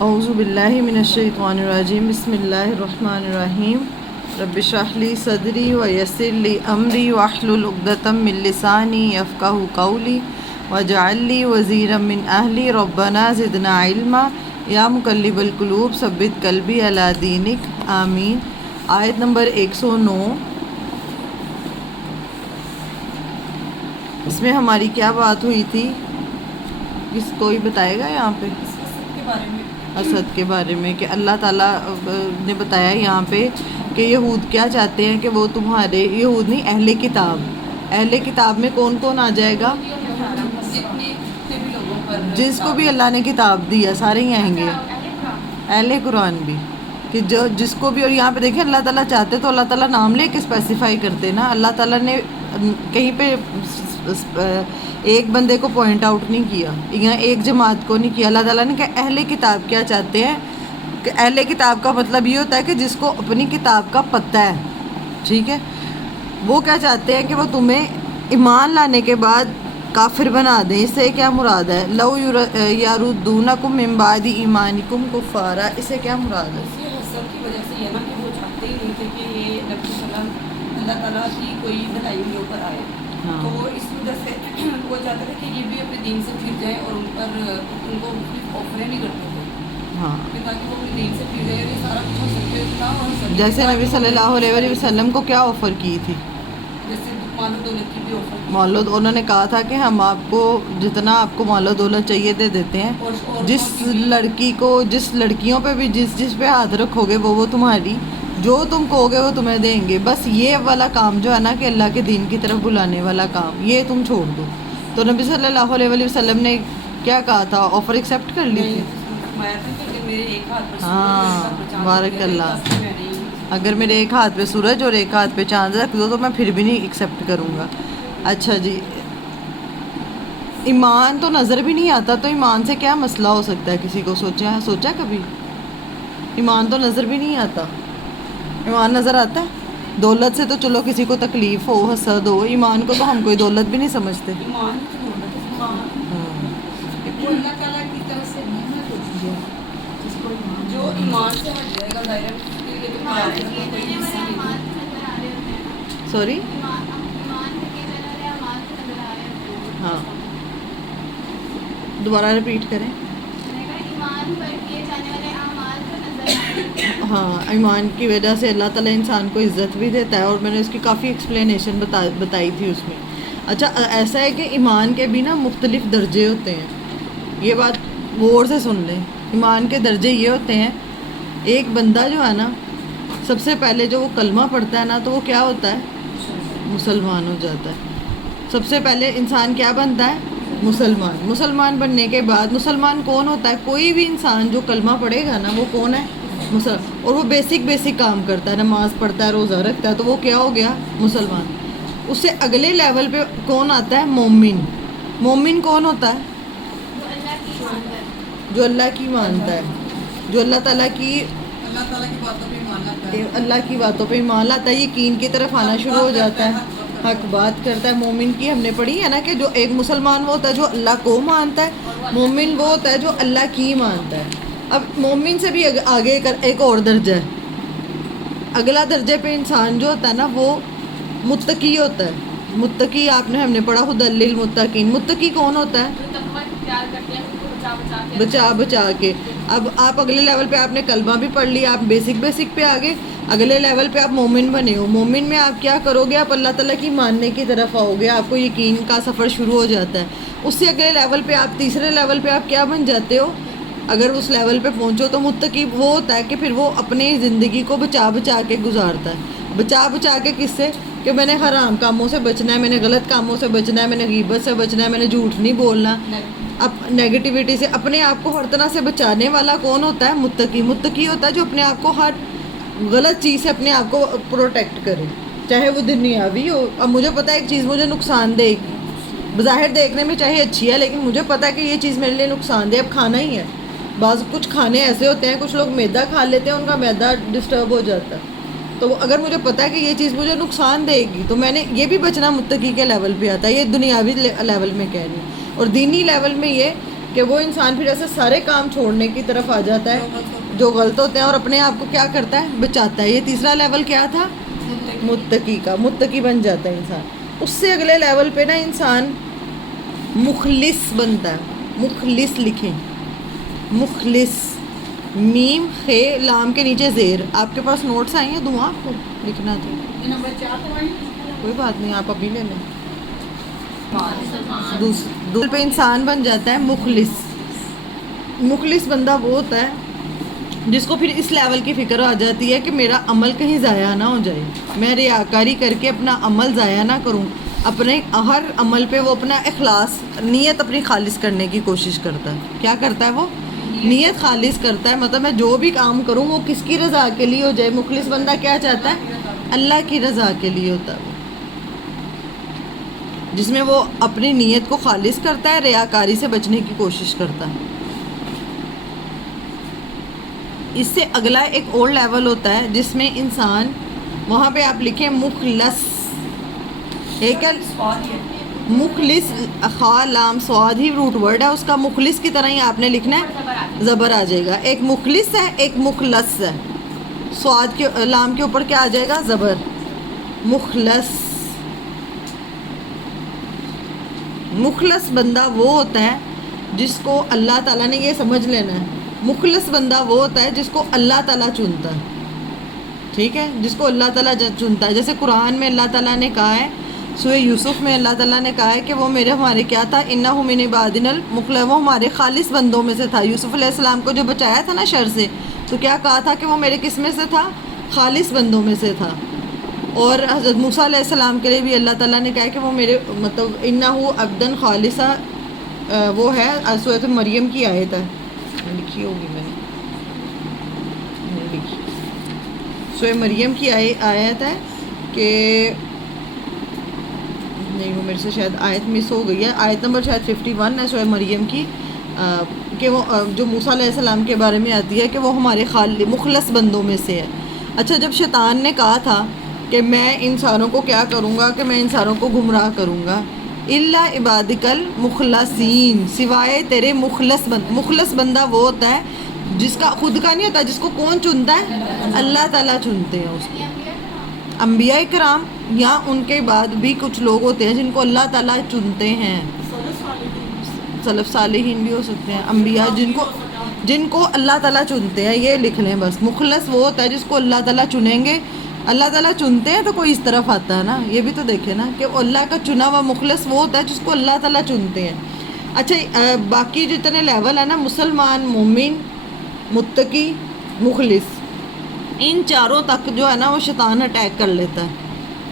اعوذ باللہ من الشیطان الرجیم بسم اللہ الرحمن الرحیم رب اشرح لی صدری ویسر لی امری واحلل عقدۃ من لسانی یفقہوا قولی واجعل لی وزیرا من اہلی ربنا زدنا علما یا مقلب القلوب ثبت قلبی علی دینک آمین۔ آیت نمبر 109۔ اس میں ہماری کیا بات ہوئی تھی؟ کس کوئی بتائے گا یہاں پہ؟ اسد کے بارے میں کہ اللہ تعالیٰ نے بتایا یہاں پہ کہ یہود کیا چاہتے ہیں کہ وہ تمہارے، یہود نہیں، اہل کتاب میں کون کون آ جائے گا؟ جس کو بھی اللہ نے کتاب دیا سارے ہی آئیں گے، اہل قرآن بھی، کہ جو جس کو بھی۔ اور یہاں پہ دیکھیں اللہ تعالیٰ چاہتے تو اللہ تعالیٰ نام لے کے اسپیسیفائی کرتے نا۔ اللہ تعالیٰ نے کہیں پہ ایک بندے کو پوائنٹ آؤٹ نہیں کیا، یہاں ایک جماعت کو نہیں کیا۔ اللہ تعالیٰ نے کہا اہل کتاب کیا چاہتے ہیں کہ اہل کتاب کا مطلب یہ ہوتا ہے کہ جس کو اپنی کتاب کا پتہ ہے، ٹھیک ہے، وہ کیا چاہتے ہیں کہ وہ تمہیں ایمان لانے کے بعد کافر بنا دیں۔ اس سے کیا مراد ہے؟ لو یردونکم من بعد ایمانکم کفارا، اس سے کیا مراد ہے؟ حسد کی وجہ سے یہ نا کہ وہ چاہتے ہی نہیں تھے کہ یہ نبی صلی اللہ تعالیٰ کی کوئی بھلائی ان کے اوپر آئے، تو اس وجہ سے وہ چاہتے تھے کہ یہ بھی اپنے دین سے پھر جائیں، اور ان کو آفریں بھی کرتے تھے تاکہ وہ اپنے دین سے پھر جائیں، اور یہ سارا کچھ ہو سکتے تھا۔ اور جیسے نبی صلی اللہ علیہ وسلم کو کیا آفر کی تھی؟ جیسے مال و دولت کی بھی آفر، انہوں نے کہا تھا کہ ہم آپ کو جتنا آپ کو مال و دولت چاہیے دے دیتے ہیں، جس لڑکی کو، جس لڑکیوں پہ بھی جس پہ ہاتھ رکھو گے وہ تمہاری، جو تم کہو گے وہ تمہیں دیں گے۔ بس یہ والا کام جو ہے نا کہ اللہ کے دین کی طرف بلانے والا کام، یہ تم چھوڑ دو۔ تو نبی صلی اللہ علیہ وسلم نے کیا کہا تھا؟ آفر ایکسیپٹ کر لی تھی۔ ہاں، بارک اللہ۔ اگر میرے ایک ہاتھ پہ سورج اور ایک ہاتھ پہ چاند رکھ دو تو میں پھر بھی نہیں ایکسیپٹ کروں گا۔ اچھا جی، ایمان تو نظر بھی نہیں آتا، تو ایمان سے کیا مسئلہ ہو سکتا ہے؟ کسی کو سوچا کبھی؟ ایمان تو نظر بھی نہیں آتا، ایمان نظر آتا ہے؟ دولت سے تو چلو کسی کو تکلیف ہو، حسد ہو، ایمان کو تو ہم کوئی دولت بھی نہیں سمجھتے۔ جو ایمان سے ہٹ جائے گا ڈائریکٹ، سوری، ہاں دوبارہ ریپیٹ کریں۔ ہاں، ایمان کی وجہ سے اللہ تعالیٰ انسان کو عزت بھی دیتا ہے، اور میں نے اس کی کافی ایکسپلینیشن بتائی تھی اس میں۔ اچھا، ایسا ہے کہ ایمان کے بھی نا مختلف درجے ہوتے ہیں، یہ بات غور سے سن لیں۔ ایمان کے درجے یہ ہوتے ہیں، ایک بندہ جو ہے نا سب سے پہلے جو وہ کلمہ پڑھتا ہے نا تو وہ کیا ہوتا ہے؟ مسلمان ہو جاتا ہے۔ سب سے پہلے انسان کیا بنتا ہے؟ مسلمان بننے کے بعد مسلمان کون ہوتا ہے؟ کوئی بھی انسان جو کلمہ پڑھے گا نا وہ کون ہے؟ اور وہ بیسک کام کرتا ہے، نماز پڑھتا ہے، روزہ رکھتا ہے، تو وہ کیا ہو گیا؟ مسلمان۔ اس سے اگلے لیول پہ کون آتا ہے؟ مومن کون ہوتا ہے؟ جو اللہ کی مانتا ہے، جو اللہ تعالیٰ کی باتوں پہ ایمان لاتا ہے، یقین کی طرف آنا شروع ہو جاتا ہے، حق بات کرتا ہے۔ مومن کی ہم نے پڑھی ہے نا کہ جو ایک مسلمان وہ ہوتا ہے جو اللہ کو مانتا ہے، مومن وہ ہوتا ہے جو اللہ کی مانتا ہے۔ اب مومن سے بھی آگے ایک اور درجہ ہے، اگلا درجے پہ انسان جو ہوتا ہے نا وہ متقی ہوتا ہے۔ متقی ہم نے پڑھا ہدی للمتقین۔ متقی کون ہوتا ہے؟ بچا کے۔ اب آپ اگلے لیول پہ آپ نے کلمہ بھی پڑھ لیا، آپ بیسک پہ آگے، اگلے لیول پہ آپ مومن بنے ہو۔ مومن میں آپ کیا کرو گے؟ آپ اللہ تعالیٰ کی ماننے کی طرف آؤ گے، آپ کو یقین کا سفر شروع ہو جاتا ہے۔ اس سے اگلے لیول پہ آپ، تیسرے لیول پہ آپ کیا بن جاتے ہو؟ اگر اس لیول پہ پہنچو تو متقی وہ ہوتا ہے کہ پھر وہ اپنی زندگی کو بچا کے گزارتا ہے۔ بچا کے کس سے؟ کہ میں نے حرام کاموں سے بچنا ہے، میں نے غلط کاموں سے بچنا ہے، میں نے غیبت سے بچنا ہے، میں نے جھوٹ نہیں بولنا، اب نیگیٹیوٹی سے اپنے آپ کو ہر طرح سے بچانے والا کون ہوتا ہے؟ متقی ہوتا ہے جو اپنے آپ کو ہر غلط چیز سے اپنے آپ کو پروٹیکٹ کرے، چاہے وہ دنیاوی ہو۔ اب مجھے پتہ ہے ایک چیز مجھے نقصان دے گی، بظاہر دیکھنے میں چاہے اچھی ہے، لیکن مجھے پتہ ہے کہ یہ چیز میرے لیے نقصان دہ، اب کھانا ہی ہے۔ کچھ کھانے ایسے ہوتے ہیں، کچھ لوگ میدا کھا لیتے ہیں، ان کا میدا ڈسٹرب ہو جاتا ہے، تو اگر مجھے پتہ ہے کہ یہ چیز مجھے نقصان دے گی تو میں نے یہ بھی بچنا متقی کے لیول پہ آتا ہے۔ یہ دنیاوی لیول میں کہہ رہی ہوں، اور دینی لیول میں یہ کہ کہ وہ انسان پھر ایسے سارے کام چھوڑنے کی طرف آ جاتا ہے جو غلط ہوتے ہیں اور اپنے آپ کو کیا کرتا ہے؟ بچاتا ہے. یہ تیسرا لیول کیا تھا؟ متقی کا. متقی بن جاتا ہے انسان. اس سے اگلے لیول پہ نا انسان مخلص بنتا ہے. مخلص لکھیں, مخلص, میم خے لام کے نیچے زیر. آپ کے پاس نوٹس آئی ہیں؟ دعا آپ کو لکھنا تھا. نمبر 4 تو آئی. کوئی بات نہیں, آپ ابھی لے لیں. دوسرے پہ انسان بن جاتا ہے مخلص. مخلص بندہ وہ ہوتا ہے جس کو پھر اس لیول کی فکر آ جاتی ہے کہ میرا عمل کہیں ضائع نہ ہو جائے, میں ریاکاری کر کے اپنا عمل ضائع نہ کروں. اپنے ہر عمل پہ وہ اپنا اخلاص, نیت اپنی خالص کرنے کی کوشش کرتا ہے. کیا کرتا ہے وہ؟ نیت خالص کرتا ہے. مطلب میں جو بھی کام کروں وہ کس کی رضا کے لیے ہو جائے. مخلص بندہ کیا چاہتا ہے؟ اللہ کی رضا کے لیے ہوتا ہے, جس میں وہ اپنی نیت کو خالص کرتا ہے, ریاکاری سے بچنے کی کوشش کرتا ہے. اس سے اگلا ایک اور لیول ہوتا ہے جس میں انسان, وہاں پہ آپ لکھیں مخلص. ایک مخلص, خا لام سواد ہی روٹ ورڈ ہے اس کا. مخلص کی طرح ہی آپ نے لکھنا ہے, زبر آ جائے گا. ایک مخلص ہے, ایک مخلص ہے. سواد کے لام کے اوپر کیا آ جائے گا؟ زبر. مخلص. مخلص بندہ وہ ہوتا ہے جس کو اللہ تعالیٰ نے, یہ سمجھ لینا ہے, مخلص بندہ وہ ہوتا ہے جس کو اللہ تعالیٰ چنتا ہے. ٹھیک ہے, جس کو اللہ تعالیٰ چنتا ہے. جیسے قرآن میں اللہ تعالیٰ نے کہا ہے, سورہ یوسف میں اللہ تعالیٰ نے کہا ہے کہ وہ میرے ہمارے کیا تھا, انہ من عبادنا المخلص, وہ ہمارے خالص بندوں میں سے تھا. یوسف علیہ السلام کو جو بچایا تھا نا شر سے, تو کیا کہا تھا کہ وہ میرے کس میں سے تھا؟ خالص بندوں میں سے تھا. اور حضرت موسیٰ علیہ السلام کے لیے بھی اللہ تعالیٰ نے کہا کہ وہ میرے مطلب انہ عبدن خالصہ, وہ ہے سورۃ مریم کی آیت ہے, لکھی ہوگی میں نے نہیں لکھی. سورہ مریم کی آیت ہے کہ نہیں, وہ میرے سے شاید آیت مس ہو گئی ہے. آیت نمبر شاید 51 ہے سورہ مریم کی, کہ وہ جو موسیٰ علیہ السلام کے بارے میں آتی ہے کہ وہ ہمارے مخلص بندوں میں سے ہے. اچھا, جب شیطان نے کہا تھا کہ میں انسانوں کو کیا کروں گا, کہ میں انسانوں کو گمراہ کروں گا, الا عبادک المخلصین, سوائے تیرے مخلص بندہ وہ ہوتا ہے جس کا خود کا نہیں ہوتا, جس کو کون چنتا ہے؟ اللہ تعالیٰ چنتے ہیں اس کو. انبیاء کرام یا ان کے بعد بھی کچھ لوگ ہوتے ہیں جن کو اللہ تعالیٰ چنتے ہیں. سلف صالحین بھی ہو سکتے ہیں, انبیاء جن کو اللہ تعالیٰ چنتے ہیں, یہ لکھ لیں بس. مخلص وہ ہوتا ہے جس کو اللہ تعالیٰ چنیں گے. اللہ تعالیٰ چنتے ہیں تو کوئی اس طرف آتا ہے نا, یہ بھی تو دیکھیں نا کہ اللہ کا چنا ہوا مخلص وہ ہوتا ہے جس کو اللہ تعالیٰ چنتے ہیں. اچھا, باقی جتنے لیول ہیں نا, مسلمان, مومن, متقی, مخلص, ان چاروں تک جو ہے نا وہ شیطان اٹیک کر لیتا ہے.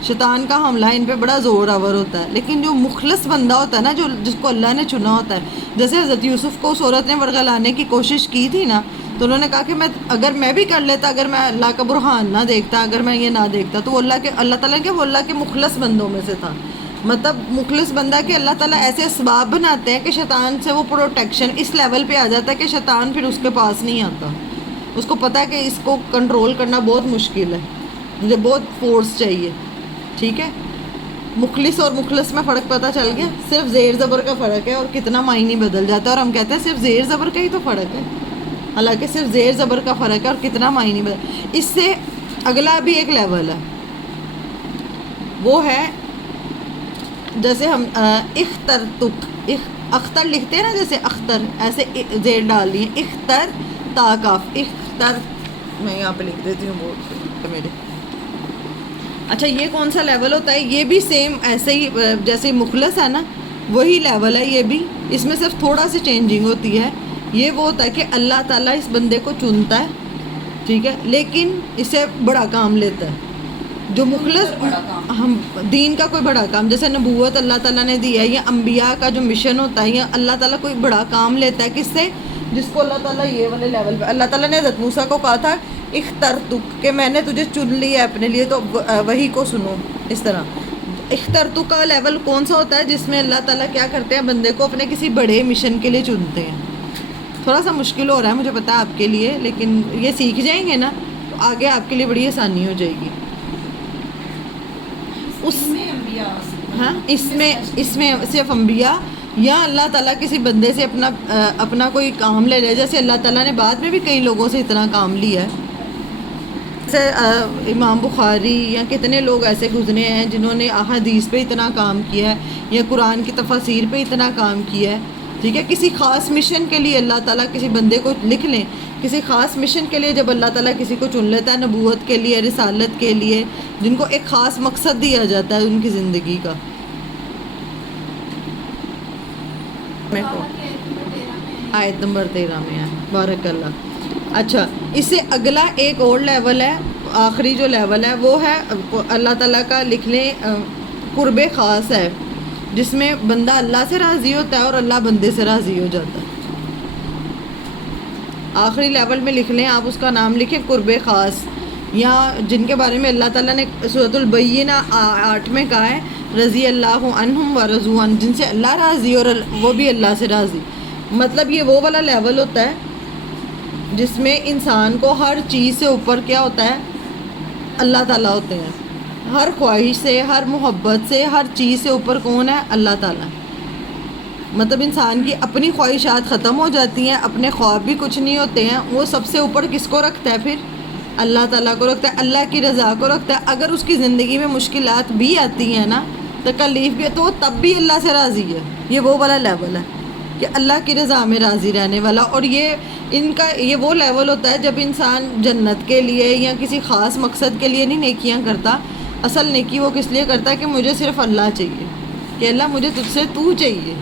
شیطان کا حملہ ان پہ بڑا زور آور ہوتا ہے. لیکن جو مخلص بندہ ہوتا ہے نا, جس کو اللہ نے چنا ہوتا ہے, جیسے حضرت یوسف کو اس عورت نے ورغلانے کی کوشش کی تھی نا, تو انہوں نے کہا کہ اگر میں بھی کر لیتا, اگر میں اللہ کا برہان نہ دیکھتا, اگر میں یہ نہ دیکھتا, تو وہ اللہ تعالیٰ کے, وہ اللہ کے مخلص بندوں میں سے تھا. مطلب مخلص بندہ کہ اللہ تعالیٰ ایسے اسباب بناتے ہیں کہ شیطان سے وہ پروٹیکشن اس لیول پہ آ جاتا ہے کہ شیطان پھر اس کے پاس نہیں آتا. اس کو پتہ ہے کہ اس کو کنٹرول کرنا بہت مشکل ہے, مجھے بہت فورس چاہیے. ٹھیک ہے, مخلص اور مخلص میں فرق پتہ چل گیا. صرف زیر زبر کا فرق ہے اور کتنا معنی بدل جاتا ہے, اور ہم کہتے ہیں صرف زیر زبر کا ہی تو فرق ہے, حالانکہ صرف زیر زبر کا فرق ہے اور کتنا معنی بدل. اس سے اگلا بھی ایک لیول ہے, وہ ہے جیسے ہم اختر لکھتے ہیں نا, جیسے اختر ایسے زیر ڈال دیے, اختر تا کاف, اختر, میں یہاں پہ لکھ دیتی ہوں بورڈ میرے. اچھا, یہ کون سا لیول ہوتا ہے؟ یہ بھی سیم ایسے ہی جیسے مخلص ہے نا, وہی لیول ہے یہ بھی. اس میں صرف تھوڑا سی چینجنگ ہوتی ہے. یہ وہ ہوتا ہے کہ اللہ تعالیٰ اس بندے کو چنتا ہے, ٹھیک ہے, لیکن اسے بڑا کام لیتا ہے. جو مخلص ہم دین کا کوئی بڑا کام, جیسے نبوت اللہ تعالیٰ نے دیا ہے, یا انبیاء کا جو مشن ہوتا ہے, یا اللہ تعالیٰ کوئی بڑا کام لیتا ہے کس سے, جس کو اللہ تعالیٰ یہ والے لیول پہ. اللہ تعالیٰ نے حضرت موسیٰ کو کہا تھا اخترتک, کہ میں نے تجھے چن لیا ہے اپنے لیے, تو وہی کو سنو. اس طرح اخترتک کا لیول کون سا ہوتا ہے؟ جس میں اللہ تعالیٰ کیا کرتے ہیں, بندے کو اپنے کسی بڑے مشن کے لیے چنتے ہیں. تھوڑا سا مشکل ہو رہا ہے مجھے پتا ہے آپ کے لیے, لیکن یہ سیکھ جائیں گے نا تو آگے آپ کے لیے بڑی آسانی ہو جائے گی. اس میں صرف انبیاء, یا اللہ تعالیٰ کسی بندے سے اپنا کوئی کام لے لے، جیسے اللہ تعالیٰ نے بعد میں بھی کئی لوگوں سے اتنا کام لیا ہے، جیسے امام بخاری یا کتنے لوگ ایسے گزرے ہیں جنہوں نے احادیث پہ اتنا کام کیا ہے یا قرآن کی تفاسیر پہ اتنا کام کیا ہے، ٹھیک ہے. کسی خاص مشن کے لیے اللہ تعالیٰ کسی بندے کو لکھ لیں، کسی خاص مشن کے لیے جب اللہ تعالیٰ کسی کو چن لیتا ہے، نبوت کے لیے، رسالت کے لیے، جن کو ایک خاص مقصد دیا جاتا ہے ان کی زندگی کا. آیت نمبر 13 میں ہے. بارک اللہ. اچھا، اس سے اگلا ایک اور لیول ہے، آخری جو لیول ہے وہ ہے اللہ تعالیٰ کا لکھ لیں قرب خاص ہے، جس میں بندہ اللہ سے راضی ہوتا ہے اور اللہ بندے سے راضی ہو جاتا ہے. آخری لیول میں لکھ لیں آپ، اس کا نام لکھیں قرب خاص، یا جن کے بارے میں اللہ تعالیٰ نے سورۃ البینہ 8 میں کہا ہے رضی اللہ عنہم ورضوا عنہ، جن سے اللہ راضی اور وہ بھی اللہ سے راضی. مطلب یہ وہ والا لیول ہوتا ہے جس میں انسان کو ہر چیز سے اوپر کیا ہوتا ہے، اللہ تعالیٰ ہوتے ہیں. ہر خواہش سے، ہر محبت سے، ہر چیز سے اوپر کون ہے؟ اللہ تعالیٰ. مطلب انسان کی اپنی خواہشات ختم ہو جاتی ہیں، اپنے خواب بھی کچھ نہیں ہوتے ہیں، وہ سب سے اوپر کس کو رکھتا ہے پھر؟ اللہ تعالیٰ کو رکھتا ہے، اللہ کی رضا کو رکھتا ہے. اگر اس کی زندگی میں مشکلات بھی آتی ہیں نا، تکلیف بھی ہے، تو تب بھی اللہ سے راضی ہے. یہ وہ والا لیول ہے کہ اللہ کی رضا میں راضی رہنے والا. اور یہ وہ لیول ہوتا ہے جب انسان جنت کے لیے یا کسی خاص مقصد کے لیے نہیں نیکیاں کرتا. اصل نیکی وہ کس لیے کرتا ہے کہ مجھے صرف اللہ چاہیے، کہ اللہ مجھے تجھ سے تو چاہیے.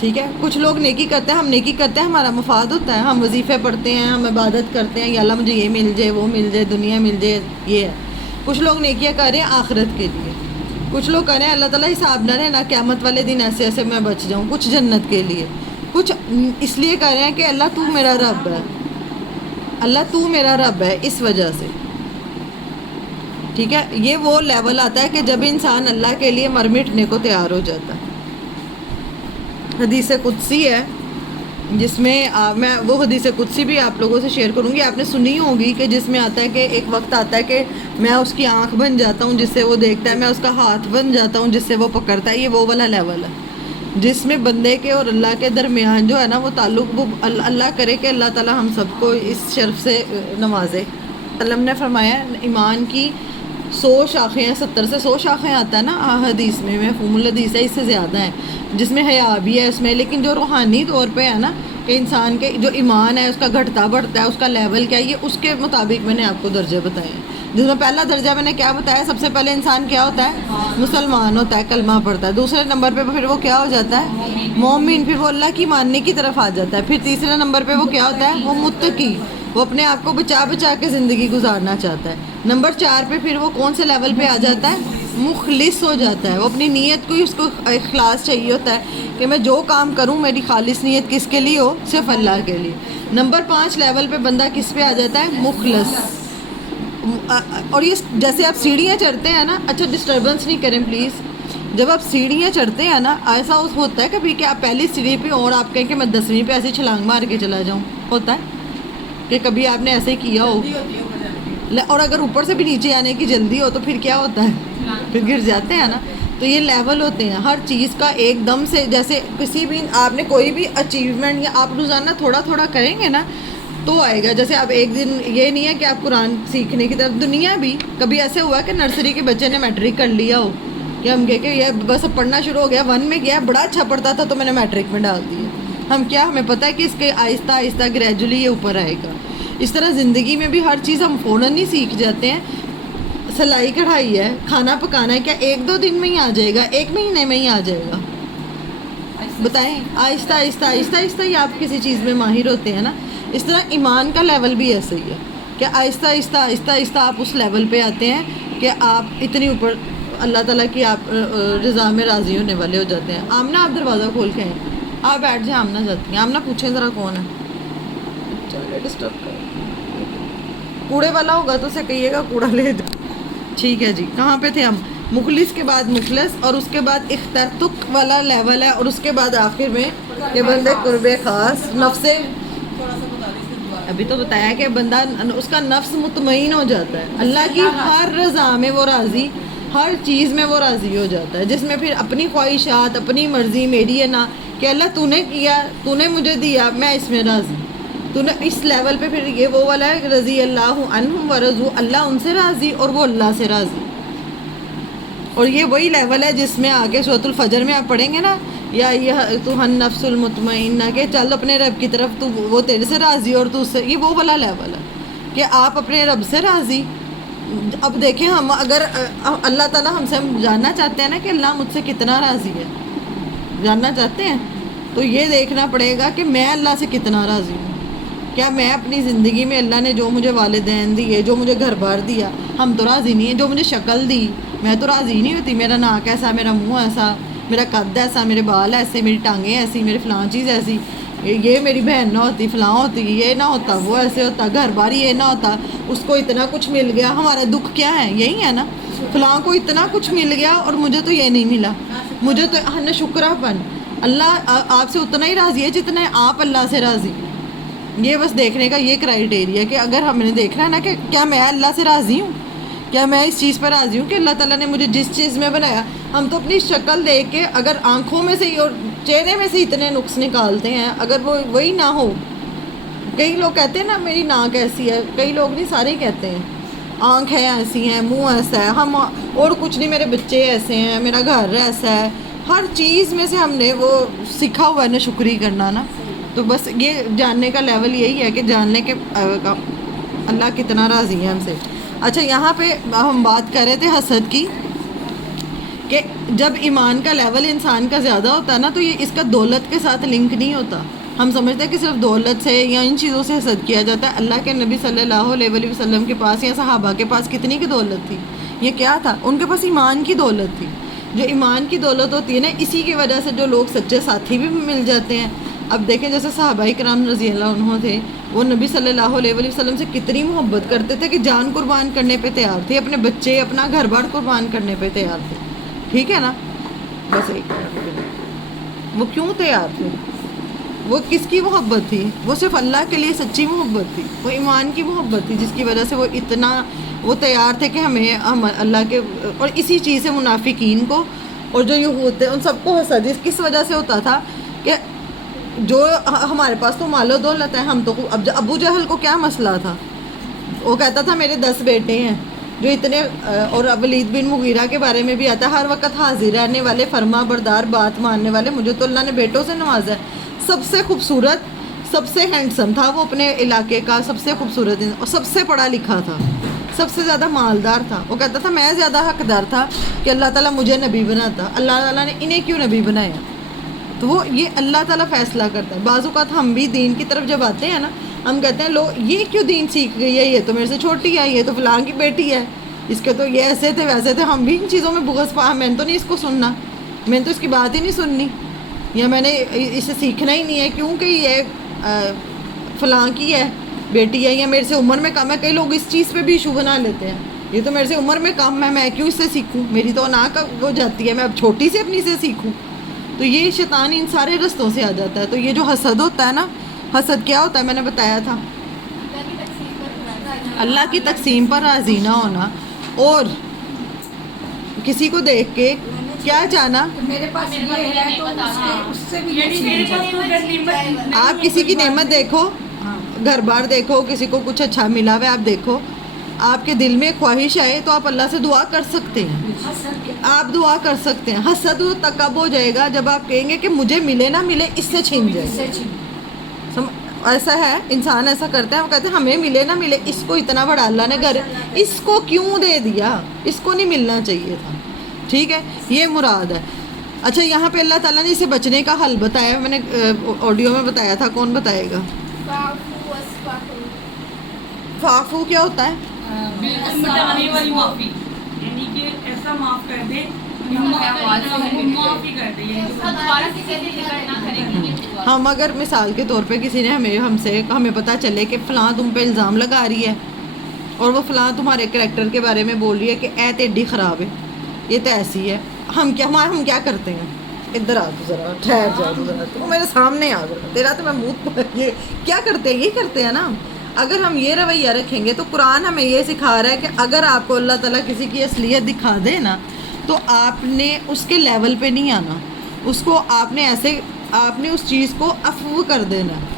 ٹھیک ہے. کچھ لوگ نیکی کرتے ہیں، ہم نیکی کرتے ہیں ہمارا مفاد ہوتا ہے، ہم وظیفے پڑھتے ہیں، ہم عبادت کرتے ہیں، یا اللہ مجھے یہ مل جائے، وہ مل جائے، دنیا مل جائے، یہ ہے. کچھ لوگ نیکیاں کر رہے ہیں آخرت کے لیے، کچھ لوگ کہہ رہے ہیں اللہ تعالیٰ حساب نہ رہنا، قیامت والے دن ایسے ایسے میں بچ جاؤں. کچھ جنت کے لیے، کچھ اس لیے کہہ رہے ہیں کہ اللہ تو میرا رب ہے، اللہ تو میرا رب ہے اس وجہ سے. ٹھیک ہے. یہ وہ لیول آتا ہے کہ جب انسان اللہ کے لیے مر مٹنے کو تیار ہو جاتا ہے. حدیث قدسی ہے جس میں میں وہ حدیث قدسی بھی آپ لوگوں سے شیئر کروں گی. آپ نے سنی ہوگی کہ جس میں آتا ہے کہ ایک وقت آتا ہے کہ میں اس کی آنکھ بن جاتا ہوں جس سے وہ دیکھتا ہے، میں اس کا ہاتھ بن جاتا ہوں جس سے وہ پکڑتا ہے. یہ وہ والا لیول ہے جس میں بندے کے اور اللہ کے درمیان جو ہے نا وہ تعلق، وہ اللہ کرے کہ اللہ تعالیٰ ہم سب کو اس شرف سے نوازے. علم نے فرمایا ایمان کی 100 شاخیں ہیں، 70 سے 100 شاخیں آتا ہے نا حدیث میں، مفہوم الحدیث ہے، اس سے زیادہ ہیں، جس میں حیا بھی ہے اس میں. لیکن جو روحانی طور پہ ہے نا کہ انسان کے جو ایمان ہے اس کا گھٹتا بڑھتا ہے، اس کا لیول کیا ہے، یہ اس کے مطابق میں نے آپ کو درجے بتائے ہیں. جس میں پہلا درجہ میں نے کیا بتایا، سب سے پہلے انسان کیا ہوتا ہے؟ مسلمان ہوتا ہے، کلمہ پڑھتا ہے. دوسرے نمبر پہ پھر وہ کیا ہو جاتا ہے؟ مومن. پھر وہ اللہ کی ماننے کی طرف آ جاتا ہے. پھر تیسرے نمبر پہ وہ کیا ہوتا ہے؟ وہ متقی، وہ اپنے آپ کو بچا بچا کے زندگی گزارنا چاہتا ہے. نمبر 4 پہ پھر وہ کون سے لیول پہ آ جاتا ہے؟ مخلص ہو جاتا ہے. وہ اپنی نیت کو ہی، اس کو اخلاص چاہیے ہوتا ہے کہ میں جو کام کروں میری خالص نیت کس کے لیے ہو؟ صرف اللہ کے لیے. نمبر 5 لیول پہ بندہ کس پہ آ جاتا ہے؟ مخلص. اور یہ جیسے آپ سیڑھیاں چڑھتے ہیں نا، اچھا ڈسٹربنس نہیں کریں پلیز. جب آپ سیڑھیاں چڑھتے ہیں نا، ایسا ہوتا ہے کبھی کہ آپ پہلی سیڑھی پہ اور آپ کہیں کہ میں 10ویں پہ ایسے چھلانگ مار کے چلا جاؤں؟ ہوتا ہے کہ کبھی آپ نے ایسے کیا ہو؟ اور اگر اوپر سے بھی نیچے آنے کی جلدی ہو تو پھر کیا ہوتا ہے؟ پھر گر جاتے ہیں نا. تو یہ لیول ہوتے ہیں ہر چیز کا ایک دم سے. جیسے کسی بھی آپ نے کوئی بھی اچیومنٹ یا آپ روزانہ تھوڑا تھوڑا کریں گے نا تو آئے گا. جیسے آپ ایک دن، یہ نہیں ہے کہ آپ قرآن سیکھنے کی طرف، دنیا بھی کبھی ایسے ہوا کہ نرسری کے بچے نے میٹرک کر لیا ہو کہ ہم کہہ کہ یہ بس اب پڑھنا شروع ہو گیا، 1 میں گیا، بڑا اچھا پڑھتا تھا تو میں نے میٹرک میں ڈال دیا. ہمیں پتہ ہے کہ اس کے آہستہ آہستہ گریجولی یہ اوپر آئے گا. اس طرح زندگی میں بھی ہر چیز ہم فوراً نہیں سیکھ جاتے ہیں. سلائی کڑھائی ہے، کھانا پکانا ہے، کیا 1-2 دن میں ہی آ جائے گا؟ 1 مہینے میں ہی آ جائے گا؟ بتائیں. آہستہ آہستہ آہستہ آہستہ ہی آپ کسی چیز میں ماہر ہوتے ہیں نا. اس طرح ایمان کا لیول بھی ایسے ہی ہے کہ آہستہ آہستہ آہستہ آہستہ آپ اس لیول پہ آتے ہیں کہ آپ اتنی اوپر اللہ تعالیٰ کی آپ رضا میں راضی ہونے والے ہو جاتے ہیں. آمنہ آپ دروازہ کھول کے ہیں، آپ بیٹھ جائیں. آمنہ جاتی ہیں. آمنہ پوچھیں ذرا کون ہے؟ چلے ڈسٹرب کر. کوڑے والا ہوگا تو اسے کہیے گا کوڑا لے جا. ٹھیک ہے جی. کہاں پہ تھے ہم؟ مخلص کے بعد مخلص، اور اس کے بعد اخترتک والا لیول ہے، اور اس کے بعد آخر میں کہ بندے قرب خاص نفس. ابھی تو بتایا کہ بندہ اس کا نفس مطمئن ہو جاتا ہے، اللہ کی ہر رضا میں وہ راضی، ہر چیز میں وہ راضی ہو جاتا ہے، جس میں پھر اپنی خواہشات، اپنی مرضی، میری ہے نا، کہ اللہ تو نے کیا، تو نے مجھے دیا، میں اس میں راضی، تو نے اس لیول پہ. پھر یہ وہ والا ہے رضی اللہ عنہم ورضوا، اللہ ان سے راضی اور وہ اللہ سے راضی. اور یہ وہی لیول ہے جس میں آگے سورۃ الفجر میں آپ پڑھیں گے نا، یا تو النفس المطمئنہ، کہ چل اپنے رب کی طرف، تو وہ تیرے سے راضی اور تو اس سے. یہ وہ والا لیول ہے کہ آپ اپنے رب سے راضی. اب دیکھیں ہم اگر اللہ تعالیٰ ہم سے جاننا چاہتے ہیں نا کہ اللہ مجھ سے کتنا راضی ہے، جاننا چاہتے ہیں، تو یہ دیکھنا پڑے گا کہ میں اللہ سے کتنا راضی ہوں. کیا میں اپنی زندگی میں اللہ نے جو مجھے والدین دیے، جو مجھے گھر بار دیا، ہم تو راضی نہیں ہیں. جو مجھے شکل دی میں تو راضی نہیں ہوتی، میرا ناک ایسا، میرا منہ ایسا، میرا قد ایسا، میرے بال ایسے، میری ٹانگیں ایسی، میری فلاں چیز ایسی، یہ میری بہن نہ ہوتی، فلاں ہوتی، یہ نہ ہوتا، وہ ایسے ہوتا، گھر بار یہ نہ ہوتا، اس کو اتنا کچھ مل گیا. ہمارا دکھ کیا ہے؟ یہی ہے نا، فلاں کو اتنا کچھ مل گیا اور مجھے تو یہ نہیں ملا. مجھے تو نا شکرہ پن، اللہ آپ سے اتنا ہی راضی ہے جتنا آپ اللہ سے راضی. یہ بس دیکھنے کا یہ کرائیٹیریا کہ اگر ہم نے دیکھنا ہے نا کہ کیا میں اللہ سے راضی ہوں، کیا میں اس چیز پر راضی ہوں کہ اللہ تعالیٰ نے مجھے جس چیز میں بنایا. ہم تو اپنی شکل دیکھ کے اگر آنکھوں میں سے اور چہرے میں سے اتنے نقص نکالتے ہیں، اگر وہ وہی نہ ہو. کئی لوگ کہتے ہیں نا میری ناک ایسی ہے، کئی لوگ نہیں، سارے ہی کہتے ہیں آنکھیں ایسی ہیں، منہ ایسا ہے، ہم اور کچھ نہیں، میرے بچے ایسے ہیں، میرا گھر ایسا ہے. ہر چیز میں سے ہم نے وہ سیکھا ہوا ہے نا شکری کرنا نا. تو بس یہ جاننے کا لیول یہی ہے کہ جاننے کے اللہ کتنا راضی ہے ہم سے. اچھا یہاں پہ ہم بات کر رہے تھے حسد کی، کہ جب ایمان کا لیول انسان کا زیادہ ہوتا ہے نا تو یہ اس کا دولت کے ساتھ لنک نہیں ہوتا. ہم سمجھتے ہیں کہ صرف دولت سے یا ان چیزوں سے حسد کیا جاتا ہے. اللہ کے نبی صلی اللہ علیہ وسلم کے پاس یا صحابہ کے پاس کتنی کی دولت تھی؟ یہ کیا تھا؟ ان کے پاس ایمان کی دولت تھی. جو ایمان کی دولت ہوتی ہے نا، اسی کی وجہ سے جو لوگ سچے ساتھی بھی مل جاتے ہیں. اب دیکھیں جیسے صحابہ کرام رضی اللہ عنہ تھے، وہ نبی صلی اللہ علیہ وسلم سے کتنی محبت کرتے تھے کہ جان قربان کرنے پہ تیار تھے، اپنے بچے، اپنا گھر بار قربان کرنے پہ تیار تھے. ٹھیک ہے نا؟ بس وہ کیوں تیار تھے؟ وہ کس کی محبت تھی؟ وہ صرف اللہ کے لیے سچی محبت تھی، وہ ایمان کی محبت تھی جس کی وجہ سے وہ اتنا وہ تیار تھے کہ ہم اللہ کے. اور اسی چیز سے منافقین کو اور جو یہود تھے ان سب کو حسد کس وجہ سے ہوتا تھا کہ جو ہمارے پاس تو مال و دولت ہے، ہم تو. اب ابو جہل کو کیا مسئلہ تھا؟ وہ کہتا تھا میرے 10 بیٹے ہیں جو اتنے، اور ولید بن مغیرہ کے بارے میں بھی آتا ہے ہر وقت حاضر رہنے والے، فرما بردار، بات ماننے والے، مجھے تو اللہ نے بیٹوں سے نوازا ہے. سب سے خوبصورت، سب سے ہینڈسم تھا وہ اپنے علاقے کا، سب سے خوبصورت اور سب سے پڑھا لکھا تھا، سب سے زیادہ مالدار تھا. وہ کہتا تھا میں زیادہ حقدار تھا کہ اللہ تعالیٰ مجھے نبی بناتا، اللہ تعالیٰ نے انہیں کیوں نبی بنایا. تو وہ یہ اللہ تعالیٰ فیصلہ کرتا ہے. بعض اوقات ہم بھی دین کی طرف جب آتے ہیں نا، ہم کہتے ہیں لو یہ کیوں دین سیکھ گئی ہے، یہ تو میرے سے چھوٹی ہے، یہ تو فلاں کی بیٹی ہے، اس کے تو یہ ایسے تھے ویسے تھے. ہم بھی ان چیزوں میں بغض پا، میں نے تو نہیں اس کو سننا، میں نے تو اس کی بات ہی نہیں سننی، یا میں نے اسے سیکھنا ہی نہیں ہے کیونکہ یہ فلاں کی ہے، بیٹی ہے، یا میرے سے عمر میں کم ہے. کئی لوگ اس چیز پہ بھی ایشو بنا لیتے ہیں، یہ تو میرے سے عمر میں کم ہے، میں کیوں اس سے سیکھوں، میری تو ناک ہو جاتی ہے، میں اب چھوٹی سے اپنی سے سیکھوں. تو یہ شیطان ان سارے رستوں سے آ جاتا ہے. تو یہ جو حسد ہوتا ہے نا، حسد کیا ہوتا ہے میں نے بتایا تھا، اللہ کی تقسیم پر راضی نہ ہونا اور کسی کو دیکھ کے کیا جانا. میرے پاس یہ ہے تو اس سے بھی آپ کسی کی نعمت دیکھو، گھر بار دیکھو، کسی کو کچھ اچھا ملا ہوا ہے آپ دیکھو، آپ کے دل میں خواہش آئے تو آپ اللہ سے دعا کر سکتے ہیں، آپ دعا کر سکتے ہیں. حسد تک اب ہو جائے گا جب آپ کہیں گے کہ مجھے ملے نہ ملے اس سے چھین جائے. ایسا ہے، انسان ایسا کرتا ہے، وہ کہتے ہیں ہمیں ملے نہ ملے، اس کو اتنا بڑا اللہ نے گھر اس کو کیوں دے دیا، اس کو نہیں ملنا چاہیے تھا. ٹھیک ہے، یہ مراد ہے. اچھا یہاں پہ اللہ تعالیٰ نے اسے بچنے کا حل بتایا، میں نے آڈیو میں بتایا تھا، کون بتائے گا؟ فاعفو کیا ہوتا ہے؟ مٹانے والی معافی، یعنی کہ ایسا معاف کر دے، معافی کر دے. ہم اگر مثال کے طور پہ کسی نے ہمیں پتہ چلے کہ فلاں تم پہ الزام لگا رہی ہے اور وہ فلاں تمہارے کریکٹر کے بارے میں بول رہی ہے کہ اے تیڈی خراب ہے، یہ تو ایسی ہے، ہم کیا کرتے ہیں؟ ادھر آ تو ذرا، ٹھہر جاؤ ذرا، تو میرے سامنے آ ذرا، تیرا تو میں منہ، یہ کیا کرتے ہیں؟ یہ کرتے ہیں نا. اگر ہم یہ رویہ رکھیں گے تو قرآن ہمیں یہ سکھا رہا ہے کہ اگر آپ کو اللہ تعالیٰ کسی کی اصلیت دکھا دے نا تو آپ نے اس کے لیول پہ نہیں آنا، اس کو آپ نے ایسے آپ نے اس چیز کو عفو کر دینا ہے.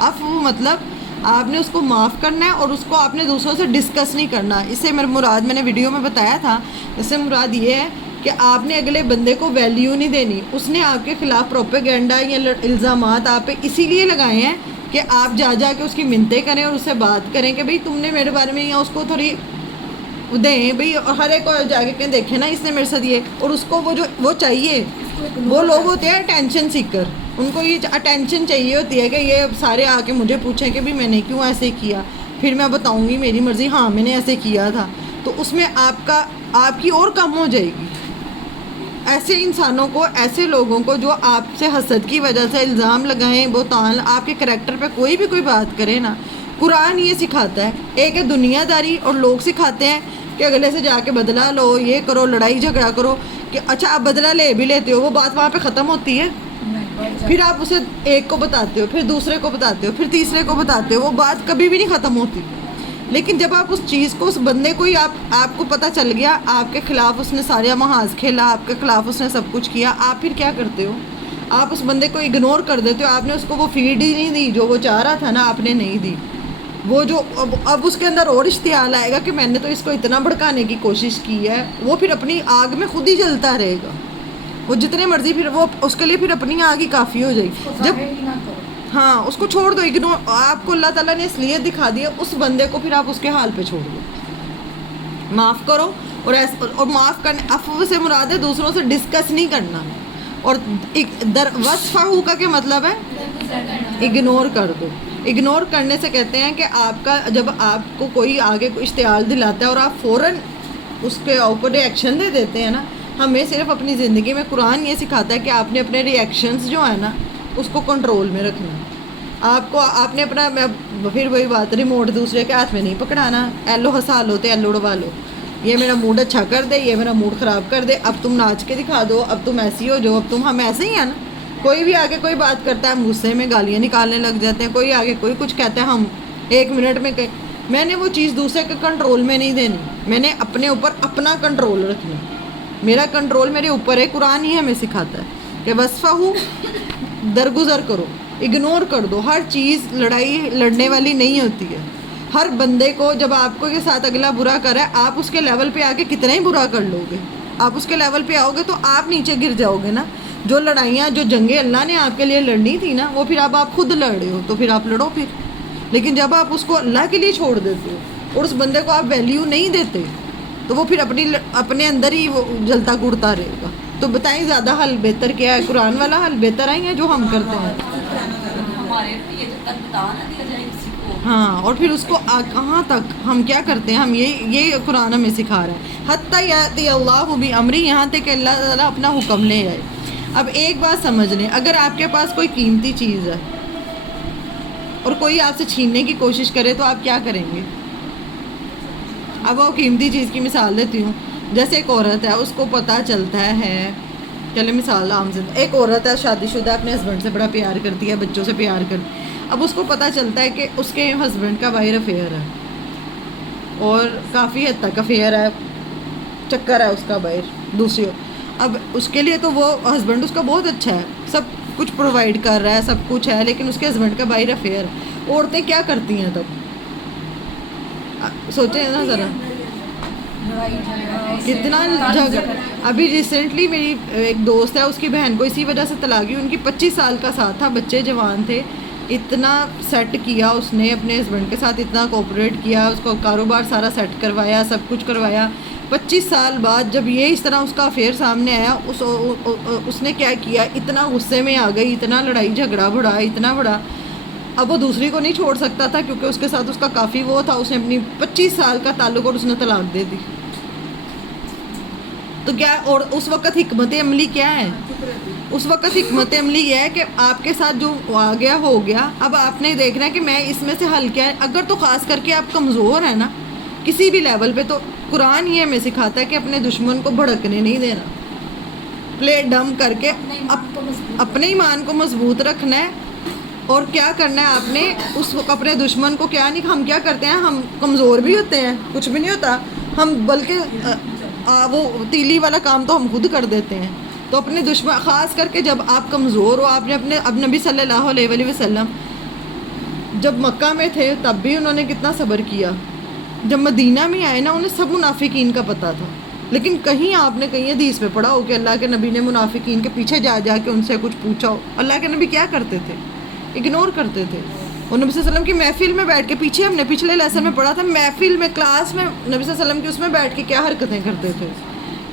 عفو مطلب آپ نے اس کو معاف کرنا ہے اور اس کو آپ نے دوسروں سے ڈسکس نہیں کرنا. اس سے میرا مراد میں نے ویڈیو میں بتایا تھا, اس سے مراد یہ ہے کہ آپ نے اگلے بندے کو ویلیو نہیں دینی. اس نے آپ کے خلاف پروپیگنڈا یا الزامات آپ پہ اسی لیے لگائے ہیں کہ آپ جا کے اس کی منتیں کریں اور اس سے بات کریں کہ بھئی تم نے میرے بارے میں, یا اس کو تھوڑی دیں بھئی, ہر ایک کو جا کے کہیں دیکھیں نا اس نے میرے ساتھ یہ, اور اس کو وہ چاہیے. وہ لوگ ہوتے ہیں اٹینشن سیکر, ان کو یہ اٹینشن چاہیے ہوتی ہے کہ یہ سارے آ کے مجھے پوچھیں کہ بھی میں نے کیوں ایسے کیا, پھر میں بتاؤں گی میری مرضی, ہاں میں نے ایسے کیا تھا. تو اس میں آپ کی اور کم ہو جائے گی. ایسے انسانوں کو, ایسے لوگوں کو جو آپ سے حسد کی وجہ سے الزام لگائیں, بہتان, آپ کے کریکٹر پہ کوئی بھی کوئی بات کرے نا, قرآن یہ سکھاتا ہے. ایک ہے دنیا داری, اور لوگ سکھاتے ہیں کہ اگلے سے جا کے بدلہ لو, یہ کرو, لڑائی جھگڑا کرو, کہ اچھا آپ بدلہ لے بھی لیتے ہو, وہ بات وہاں پہ ختم ہوتی ہے. پھر آپ اسے ایک کو بتاتے ہو, پھر دوسرے کو بتاتے ہو, پھر تیسرے کو بتاتے ہو, وہ بات کبھی بھی نہیں ختم ہوتی. لیکن جب آپ اس چیز کو, اس بندے کو ہی آپ کو پتہ چل گیا, آپ کے خلاف اس نے سارا محاذ کھیلا, آپ کے خلاف اس نے سب کچھ کیا, آپ پھر کیا کرتے ہو؟ آپ اس بندے کو اگنور کر دیتے ہو. آپ نے اس کو وہ فیڈ ہی نہیں دی جو وہ چاہ رہا تھا نا, آپ نے نہیں دی. وہ جو اب اس کے اندر اور اشتعال آئے گا کہ میں نے تو اس کو اتنا بھڑکانے کی کوشش کی ہے, وہ پھر اپنی آگ میں خود ہی جلتا رہے گا. وہ جتنے مرضی, پھر وہ اس کے لیے پھر اپنی آگ ہی کافی ہو جائے گی. جب ہاں اس کو چھوڑ دو, اگنور. آپ کو اللہ تعالیٰ نے اس لیے دکھا دیا اس بندے کو, پھر آپ اس کے حال پہ چھوڑ دو, معاف کرو. اور معاف کرنے, عفو سے مراد ہے دوسروں سے ڈسکس نہیں کرنا. اور وصفہ کا کیا مطلب ہے؟ اگنور کر دو. اگنور کرنے سے کہتے ہیں کہ آپ کا, جب آپ کو کوئی آگے اشتعال دلاتا ہے اور آپ فوراً اس کے اوپر ریئیکشن دے دیتے ہیں نا. ہمیں صرف اپنی زندگی میں قرآن یہ سکھاتا ہے کہ آپ نے اپنے ریئیکشنز جو ہیں نا اس کو کنٹرول میں رکھنا. آپ نے اپنا, پھر وہی بات, ریموٹ دوسرے کے ہاتھ میں نہیں پکڑانا. ایلو ہنسا لو تو ایلو اڑوا لو, یہ میرا موڈ اچھا کر دے, یہ میرا موڈ خراب کر دے, اب تم ناچ کے دکھا دو, اب تم ایسی ہو جو, اب تم. ہم ایسے ہی ہیں نا. کوئی بھی آگے کوئی بات کرتا ہے, ہم غصے میں گالیاں نکالنے لگ جاتے ہیں. کوئی آگے کوئی کچھ کہتا ہے, ہم 1 منٹ میں میں نے وہ چیز دوسرے کے کنٹرول میں نہیں دینی. میں نے اپنے اوپر اپنا کنٹرول رکھنا. میرا کنٹرول میرے اوپر ہے. قرآن ہی ہمیں سکھاتا ہے کہ وصفہ درگزر کرو, اگنور کر دو. ہر چیز لڑائی لڑنے والی نہیں ہوتی ہے. ہر بندے کو, جب آپ کو کے ساتھ اگلا برا کرے, آپ اس کے لیول پہ آ کے کتنا ہی برا کر لو گے. آپ اس کے لیول پہ آؤ گے تو آپ نیچے گر جاؤ گے نا. جو لڑائیاں, جو جنگیں اللہ نے آپ کے لیے لڑنی تھی نا, وہ پھر اب آپ خود لڑ رہے ہو, تو پھر آپ لڑو پھر. لیکن جب آپ اس کو اللہ کے لیے چھوڑ دیتے ہو اور اس بندے کو آپ ویلیو نہیں دیتے, تو وہ پھر اپنے اندر ہی وہ جلتا گڑتا رہے گا. تو بتائیں زیادہ حل بہتر کیا ہے؟ قرآن والا حل بہتر ہے یا جو ہم کرتے ہیں؟ ہاں, اور پھر اس کو کہاں تک ہم کیا کرتے ہیں, ہم یہ قرآن ہمیں سکھا رہا ہے. حتی یاتی اللہ بامری, یہاں تک کہ اللہ تعالیٰ اپنا حکم لے آئے. اب ایک بات سمجھ لیں, اگر آپ کے پاس کوئی قیمتی چیز ہے اور کوئی آپ سے چھیننے کی کوشش کرے تو آپ کیا کریں گے؟ اب وہ قیمتی چیز کی مثال دیتی ہوں. جیسے ایک عورت ہے, اس کو پتہ چلتا ہے, چلے مثال عام سے, ایک عورت ہے شادی شدہ, اپنے ہسبینڈ سے بڑا پیار کرتی ہے, بچوں سے پیار کرتی. اب اس کو پتہ چلتا ہے کہ اس کے ہسبینڈ کا باہر افیئر ہے, اور کافی حد تک افیئر ہے, چکر ہے اس کا باہر دوسری. اب اس کے لیے تو وہ ہسبینڈ اس کا بہت اچھا ہے, سب کچھ پرووائڈ کر رہا ہے, سب کچھ ہے, لیکن اس کے ہسبینڈ کا باہر افیئر ہے. عورتیں کیا کرتی ہیں تب؟ سوچیں نا ذرا, کتنا جھگڑا. ابھی ریسنٹلی میری ایک دوست ہے, اس کی بہن کو اسی وجہ سے طلاق ہوئی. ان کی 25 سال کا ساتھ تھا, بچے جوان تھے, اتنا سیٹ کیا اس نے اپنے ہسبینڈ کے ساتھ, اتنا کوپریٹ کیا, اس کو کاروبار سارا سیٹ کروایا, سب کچھ کروایا. 25 سال بعد جب یہ اس طرح اس کا افیئر سامنے آیا, اس نے کیا کیا, اتنا غصے میں آ گئی, اتنا لڑائی جھگڑا بڑھا, اتنا بڑا. اب وہ دوسری کو نہیں چھوڑ سکتا تھا کیونکہ اس کے ساتھ اس کا کافی وہ تھا. اس نے اپنی 25 سال کا تعلق اور اس نے طلاق دے دی. تو کیا, اور اس وقت حکمت عملی کیا ہے؟ اس وقت حکمت عملی یہ ہے کہ آپ کے ساتھ جو آ گیا ہو گیا, اب آپ نے دیکھنا ہے کہ میں اس میں سے حل کیا ہے. اگر تو خاص کر کے آپ کمزور ہیں نا کسی بھی لیول پہ, تو قرآن یہ ہمیں سکھاتا ہے کہ اپنے دشمن کو بھڑکنے نہیں دینا, پلے ڈم کر کے اپنے ایمان کو مضبوط رکھنا ہے. اور کیا کرنا ہے آپ نے, اس وقت اپنے دشمن کو کیا نہیں, ہم کیا کرتے ہیں, ہم کمزور بھی ہوتے ہیں, کچھ بھی نہیں ہوتا ہم, بلکہ وہ تیلی والا کام تو ہم خود کر دیتے ہیں. تو اپنے دشمن، خاص کر کے جب آپ کمزور ہو، آپ نے اپنے اب نبی صلی اللہ علیہ وآلہ وسلم جب مکہ میں تھے تب بھی انہوں نے کتنا صبر کیا، جب مدینہ میں آئے نا انہیں سب منافقین کا پتہ تھا، لیکن کہیں آپ نے کہیں حدیث میں پڑھا ہو کہ اللہ کے نبی نے منافقین کے پیچھے جا جا کے ان سے کچھ پوچھا ہو؟ اللہ کے نبی کیا کرتے تھے؟ اگنور کرتے تھے. اور نبی صلی اللہ علیہ وسلم کی محفل میں بیٹھ کے، پیچھے ہم نے پچھلے لیسن میں پڑھا تھا، محفل میں کلاس میں نبی صلی اللہ علیہ وسلم کی اس میں بیٹھ کے کیا حرکتیں کرتے تھے،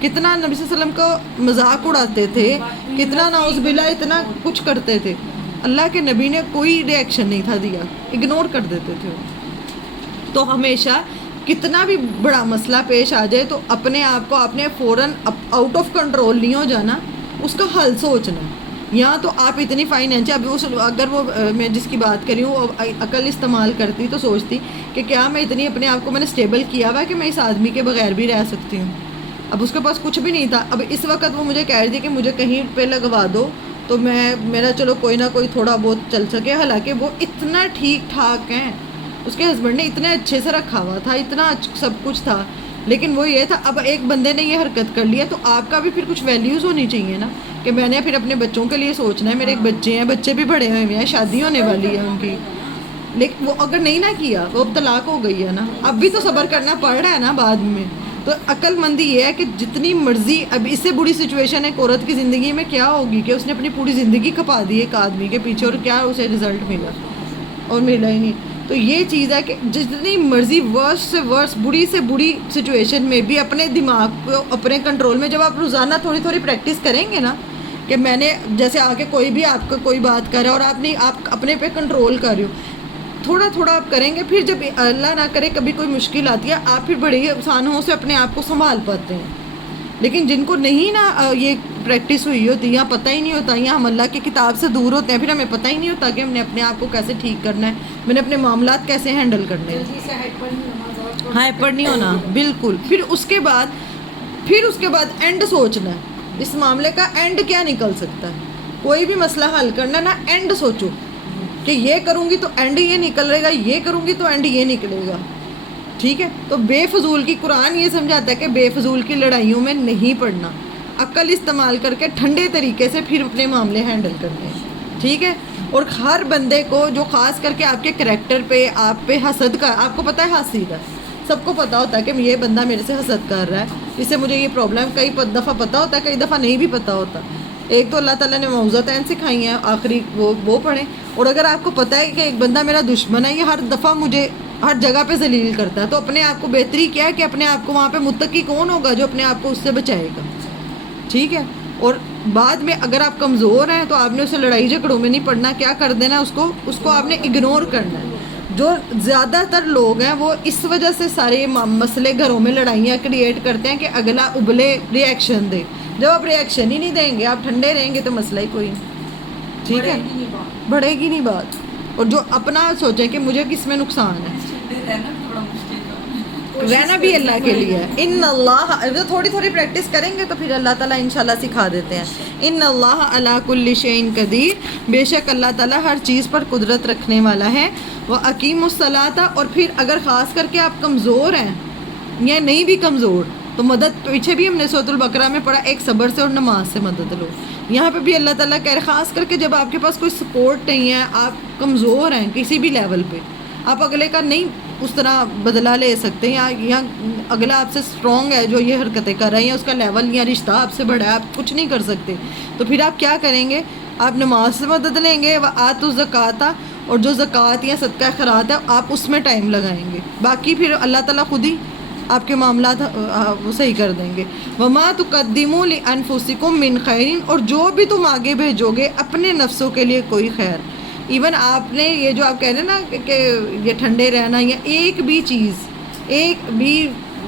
کتنا نبی صلی اللہ علیہ وسلم کا مذاق اڑاتے تھے، کتنا نعوذ باللہ اتنا کچھ کرتے تھے. اللہ کے نبی نے کوئی ری ایکشن نہیں تھا دیا، اگنور کر دیتے تھے. تو ہمیشہ کتنا بھی بڑا مسئلہ پیش آ جائے تو اپنے آپ کو آپ نے فوراً آؤٹ آف کنٹرول نہیں ہو جانا، اس کا حل سوچنا. یہاں تو آپ اتنی فائنینشیل، ابھی اگر وہ میں جس کی بات کری ہوں عقل استعمال کرتی تو سوچتی کہ کیا میں اتنی اپنے آپ کو میں نے اسٹیبل کیا ہوا ہے کہ میں اس آدمی کے بغیر بھی رہ سکتی ہوں. اب اس کے پاس کچھ بھی نہیں تھا. اب اس وقت وہ مجھے کہہ رہی تھی کہ مجھے کہیں پہ لگوا دو تو میرا چلو کوئی نہ کوئی تھوڑا بہت چل سکے. حالانکہ وہ اتنا ٹھیک ٹھاک ہیں، اس کے ہسبینڈ نے اتنے اچھے سے رکھا ہوا تھا، اتنا سب کچھ تھا، لیکن وہ یہ تھا اب ایک بندے نے یہ حرکت کر لیا تو آپ کا بھی پھر کچھ ویلیوز ہونی چاہیے نا، کہ میں نے پھر اپنے بچوں کے لیے سوچنا ہے. میرے ایک بچے ہیں، بچے بھی بڑے ہوئے ہیں، شادی ہونے والی ہے ان کی، لیکن وہ اگر نہیں نہ کیا وہ اب طلاق ہو گئی ہے نا، اب بھی تو صبر کرنا پڑ رہا ہے نا بعد میں. تو عقل مندی یہ ہے کہ جتنی مرضی، اب اس سے بری سچویشن ایک عورت کی زندگی میں کیا ہوگی کہ اس نے اپنی پوری زندگی کھپا دی ایک آدمی کے پیچھے، اور کیا اسے رزلٹ ملا، اور ملا ہی نہیں. تو یہ چیز ہے کہ جتنی مرضی ورس سے ورس، بری سے بری سچویشن میں بھی اپنے دماغ کو اپنے کنٹرول میں، جب آپ روزانہ تھوڑی تھوڑی پریکٹس کریں گے نا، کہ میں نے جیسے آ کے کوئی بھی آپ کا کوئی بات کر رہا ہے اور آپ اپنے پہ کنٹرول کر رہے ہو، تھوڑا تھوڑا آپ کریں گے، پھر جب اللہ نہ کرے کبھی کوئی مشکل آتی ہے آپ پھر بڑے ہی آسانوں سے اپنے آپ کو سنبھال پاتے ہیں. لیکن جن کو نہیں نا یہ پریکٹس ہوئی ہوتی، یا پتہ ہی نہیں ہوتا، یا ہم اللہ کی کتاب سے دور ہوتے ہیں، پھر ہمیں پتہ ہی نہیں ہوتا کہ ہم نے اپنے آپ کو کیسے ٹھیک کرنا ہے، میں نے اپنے معاملات کیسے ہینڈل کرنے ہیں. ہائپر نہیں ہونا بالکل. پھر اس کے بعد اینڈ سوچنا ہے، اس معاملے کا اینڈ کیا نکل سکتا ہے. کوئی بھی مسئلہ حل کرنا نا، اینڈ سوچو کہ یہ کروں گی تو اینڈ یہ نکلے گا، یہ کروں گی تو اینڈ یہ نکلے گا. ٹھیک ہے. تو بے فضول کی، قرآن یہ سمجھاتا ہے کہ بے فضول کی لڑائیوں میں نہیں پڑنا، عقل استعمال کر کے ٹھنڈے طریقے سے پھر اپنے معاملے ہینڈل کرنے ہیں. ٹھیک ہے. اور ہر بندے کو جو خاص کر کے آپ کے کریکٹر پہ، آپ پہ حسد کا، آپ کو پتہ ہے حسد ہے، سب کو پتہ ہوتا ہے کہ یہ بندہ میرے سے حسد کر رہا ہے، اس سے مجھے یہ پرابلم، کئی دفعہ پتہ ہوتا ہے، کئی دفعہ نہیں بھی پتہ ہوتا. ایک تو اللہ تعالیٰ نے معوذتین سکھائی ہیں، آخری وہ پڑھیں. اور اگر آپ کو پتہ ہے کہ ایک بندہ میرا دشمن ہے، یہ ہر دفعہ مجھے ہر جگہ پہ ذلیل کرتا ہے، تو اپنے آپ کو بہتری کیا ہے کہ اپنے آپ کو وہاں پہ متقی کون ہوگا جو اپنے آپ کو اس سے بچائے گا. ٹھیک ہے. اور بعد میں اگر آپ کمزور ہیں تو آپ نے اسے لڑائی جھگڑوں میں نہیں پڑنا، کیا کر دینا اس کو آپ نے اگنور کرنا ہے. جو زیادہ تر لوگ ہیں وہ اس وجہ سے سارے مسئلے گھروں میں لڑائیاں کریٹ کرتے ہیں کہ اگلا ابلے ری ایکشن دے. جب آپ ری ایکشن ہی نہیں دیں گے، آپ ٹھنڈے رہیں گے تو مسئلہ ہی کوئی نہیں. ٹھیک ہے. بڑھے گی نہیں بات. اور جو اپنا سوچیں کہ مجھے کس میں نقصان ہے، رہنا بھی اللہ کے لیے ہے. ان اللہ، تھوڑی تھوڑی پریکٹس کریں گے تو پھر اللہ تعالیٰ انشاءاللہ سکھا دیتے ہیں. ان اللہ علی کل شیء قدیر، بے شک اللہ تعالیٰ ہر چیز پر قدرت رکھنے والا ہے. وَأَقِیمُوا الصَّلَاةَ، اور پھر اگر خاص کر کے آپ کمزور ہیں یا نہیں بھی کمزور تو مدد، پیچھے بھی ہم نے سورۃ البقرہ میں پڑھا، ایک صبر سے اور نماز سے مدد لو. یہاں پہ بھی اللہ تعالیٰ کہہ رہے خاص کر کے جب آپ کے پاس کوئی سپورٹ نہیں ہے، آپ کمزور ہیں کسی بھی لیول پہ، آپ اگلے کا نہیں اس طرح بدلہ لے سکتے، یا اگلا آپ سے اسٹرانگ ہے جو یہ حرکتیں کر رہے ہیں، یا اس کا لیول یا رشتہ آپ سے بڑا ہے، آپ کچھ نہیں کر سکتے، تو پھر آپ کیا کریں گے؟ آپ نماز سے مدد لیں گے. وَآتُوا الزَّکَاةَ، اور جو زکوٰۃ یا صدقہ خیرات ہے آپ اس میں ٹائم لگائیں گے، باقی پھر اللہ تعالیٰ خود ہی آپ کے معاملات وہ صحیح کر دیں گے. وَمَا تُقَدِّمُوا لِأَنفُسِكُم مِّن خَيْرٍ، اور جو بھی تم آگے بھیجو گے اپنے نفسوں کے لیے کوئی خیر. ایون آپ نے یہ جو آپ کہہ رہے ہیں نا کہ یہ ٹھنڈے رہنا، یا ایک بھی چیز، ایک بھی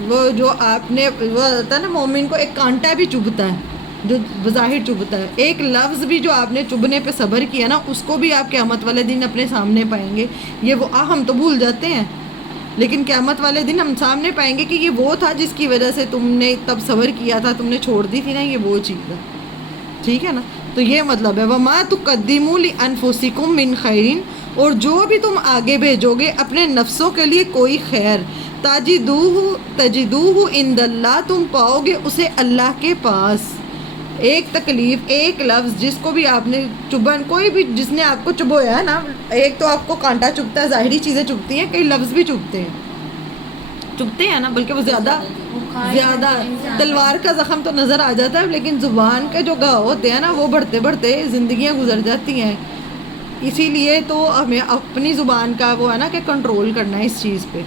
وہ جو آپ نے، وہ ہوتا ہے نا مومن کو ایک کانٹا بھی چبھتا ہے جو بظاہر چبھتا ہے، ایک لفظ بھی جو آپ نے چبھنے پہ صبر کیا نا، اس کو بھی آپ قیامت والے دن اپنے سامنے پائیں گے. یہ وہ ہم تو بھول جاتے ہیں، لیکن قیامت والے دن ہم سامنے پائیں گے کہ یہ وہ تھا جس کی وجہ سے تم نے تب صبر کیا تھا، تم نے چھوڑ دی تھی نا، یہ وہ چیز ہے. ٹھیک ہے نا. تو یہ مطلب ہے وَمَا تُقَدِّمُوا لِأَنفُسِكُم مِّن خَيْرٍ، اور جو بھی تم آگے بھیجو گے اپنے نفسوں کے لیے کوئی خیر، تَجِدُوهُ عِندَ اللَّهِ، تم پاؤ گے اسے اللہ کے پاس. ایک تکلیف، ایک لفظ جس کو بھی آپ نے چبھن، کوئی بھی جس نے آپ کو چبھویا ہے نا، ایک تو آپ کو کانٹا چبھتا ہے، ظاہری چیزیں چبھتی ہیں، کئی لفظ بھی چبھتے ہیں نا، بلکہ وہ زیادہ تلوار کا زخم تو نظر آ جاتا ہے، لیکن زبان کے جو گھاؤ ہوتے ہیں نا وہ بڑھتے بڑھتے زندگیاں گزر جاتی ہیں. اسی لیے تو ہمیں اپنی زبان کا وہ ہے نا کہ کنٹرول کرنا ہے اس چیز پہ.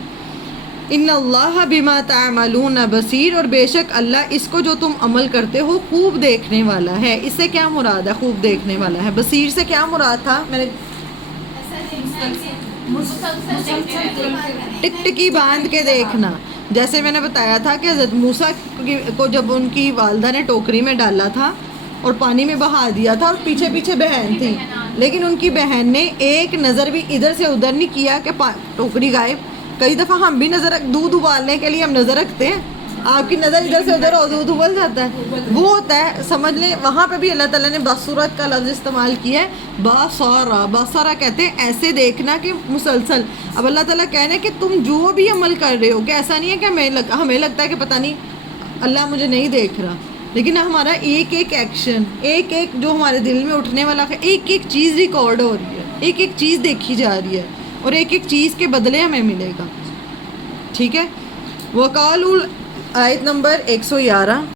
ان اللہ بما تعملون بصیر، اور بے شک اللہ اس کو جو تم عمل کرتے ہو خوب دیکھنے والا ہے. اس سے کیا مراد ہے خوب دیکھنے والا ہے؟ بصیر سے کیا مراد تھا؟ میں نے ٹک ٹکی باندھ کے دیکھنا. جیسے میں نے بتایا تھا کہ حضرت موسیٰ کو جب ان کی والدہ نے ٹوکری میں ڈالا تھا اور پانی میں بہا دیا تھا، اور پیچھے پیچھے بہن تھی، لیکن ان کی بہن نے ایک نظر بھی ادھر سے ادھر نہیں کیا کہ ٹوکری غائب. کئی دفعہ ہم بھی نظر دودھ ابالنے کے لیے ہم نظر رکھتے ہیں، آپ کی نظر ادھر سے ادھر اور دودھ ابل جاتا ہے. وہ ہوتا ہے، سمجھ لیں وہاں پہ بھی اللہ تعالیٰ نے بصورت کا لفظ استعمال کیا ہے. بصارہ کہتے ہیں ایسے دیکھنا کہ مسلسل. اب اللہ تعالیٰ کہہ رہے ہیں کہ تم جو بھی عمل کر رہے ہو، کہ ایسا نہیں ہے کہ ہمیں لگتا ہے کہ پتہ نہیں اللہ مجھے نہیں دیکھ رہا، لیکن ہمارا ایک ایک ایکشن، ایک ایک جو ہمارے دل میں اٹھنے والا ہے، ایک ایک چیز ریکارڈ ہو رہی ہے، ایک ایک چیز دیکھی جا رہی ہے، اور ایک ایک چیز کے بدلے ہمیں ملے گا. ٹھیک ہے. وقالوا آیت نمبر 111.